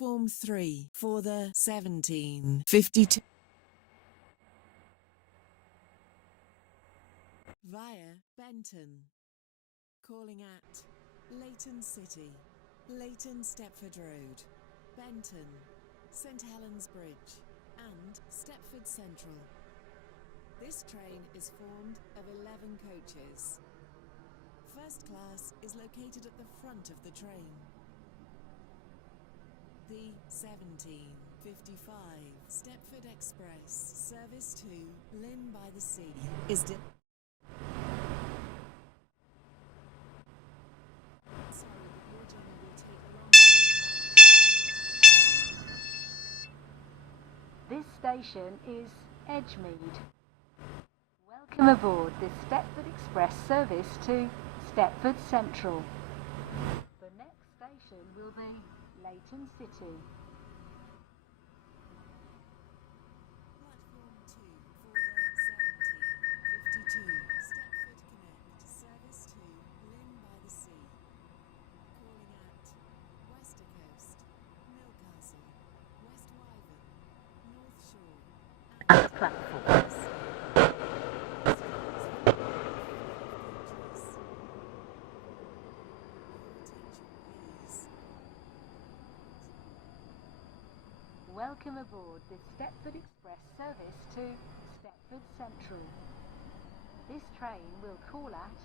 Platform 3 for the 1752 via Benton, calling at Leighton City, Leighton Stepford Road, Benton, St Helens Bridge and Stepford Central. This train is formed of 11 coaches. First class is located at the front of the train. The 1755 Stepford Express service to Lynn by the Sea is This station is Edgemead. Welcome aboard the Stepford Express service to Stepford Central. The next station will be Leighton City. Platform 2 for the 1752 Stepford Connect service to Lynn by the Sea, calling at Wester Coast, Newcastle, West Wyvern, North Shore and platforms. Welcome aboard the Stepford Express service to Stepford Central. This train will call at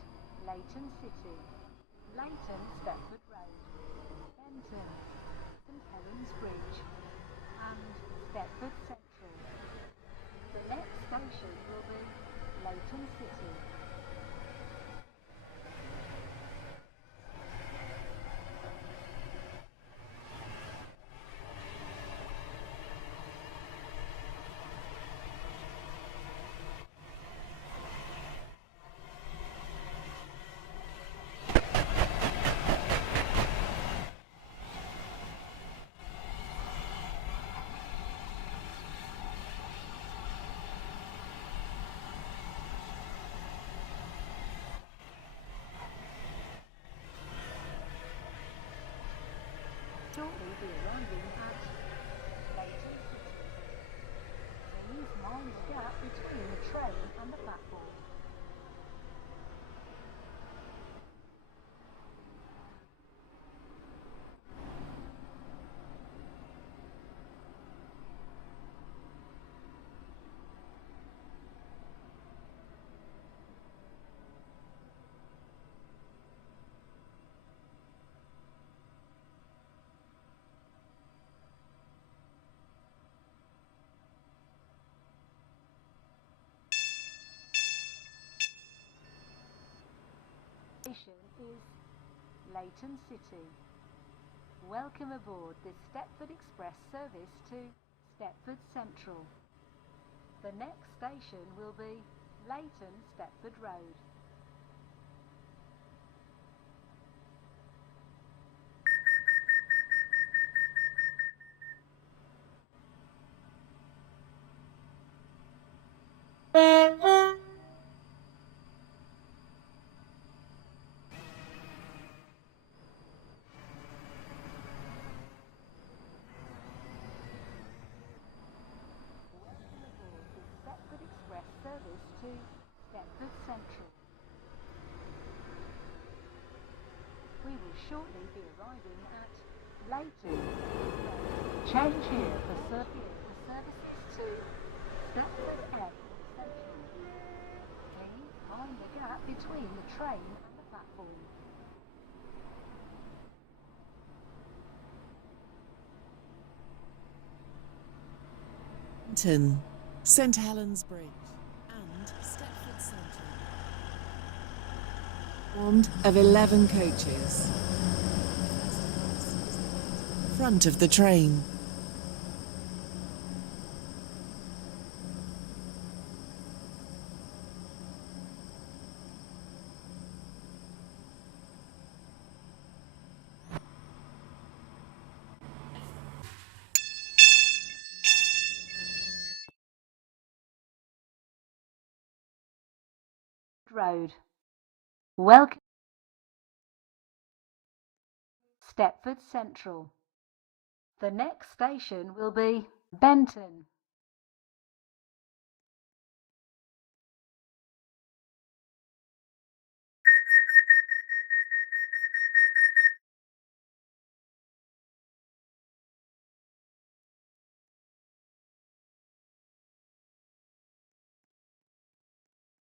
Leighton City, Leighton Stepford Road, Benton, St Helens Bridge and Stepford Central. The next station will be Leighton City. Shortly be arriving at Leighton City. Please mind the gap between the train and the platform. Station is Leighton City. Welcome aboard the Stepford Express service to Stepford Central. The next station will be Leighton Stepford Road. Stepford Express service to Stepford Central. We will shortly be arriving at Leighton. Change here for services to Stepford Airport Central. Please mind the gap between the train and the platform. Benton, St Helens Bridge and Stepford Central. Formed of 11 coaches. Front of the train. Road. Welcome Stepford Central. The next station will be Benton.